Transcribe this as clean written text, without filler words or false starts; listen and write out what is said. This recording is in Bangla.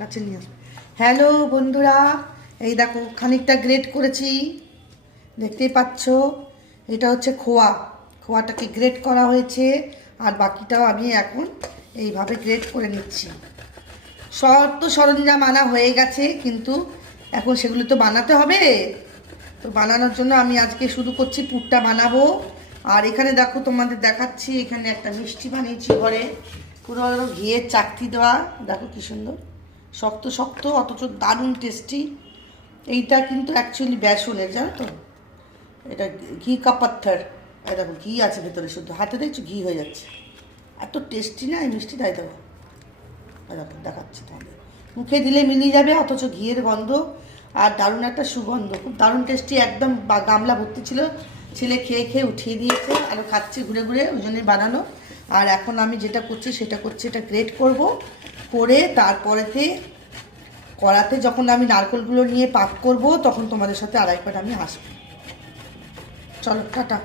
কাছে নিয়ে আসবে। হ্যালো বন্ধুরা, এই দেখো খানিকটা গ্রেট করেছি, দেখতেই পাচ্ছ। এটা হচ্ছে খোয়াটাকে গ্রেট করা হয়েছে, আর বাকিটাও আমি এখন এইভাবে গ্রেট করে নিচ্ছি। সব তো সরঞ্জাম আনা হয়ে গেছে, কিন্তু এখন সেগুলো তো বানাতে হবে। তো বানানোর জন্য আমি আজকে শুরু করছি, পুরটা বানাবো। আর এখানে দেখো, তোমাদের দেখাচ্ছি, এখানে একটা মিষ্টি বানিয়েছি ঘরে, পুরো ঘিয়ের চাকতি দেওয়া। দেখো কি সুন্দর, শক্ত শক্ত, অথচ দারুণ টেস্টি। এইটা কিন্তু অ্যাকচুয়ালি বেসনের, জানো তো, এটা ঘি কা পাত্থর। এই দেখো ঘি আছে ভেতরে, শুদ্ধ হাতে দেখছো ঘি হয়ে যাচ্ছে। এত টেস্টি না এই মিষ্টিটাই। দেখো দেখো দেখাচ্ছি তাহলে, মুখে দিলে মিলিয়ে যাবে, অথচ ঘিয়ের গন্ধ আর দারুণ একটা সুগন্ধ, খুব দারুণ টেস্টি। একদম গামলা ভর্তি ছিল, ছেলে খেয়ে খেয়ে উঠিয়ে দিয়েছে, আরও খাচ্ছে ঘুরে ঘুরে, ওই জন্যই বানানো। আর এখন আমি যেটা করছি সেটা করছি, এটা গ্রেট করব, করে তারপরেতে কড়াতে যখন আমি নারকেলগুলো নিয়ে পাক করব, তখন তোমাদের সাথে আরেকবার আমি আসবো। চলো টাটা।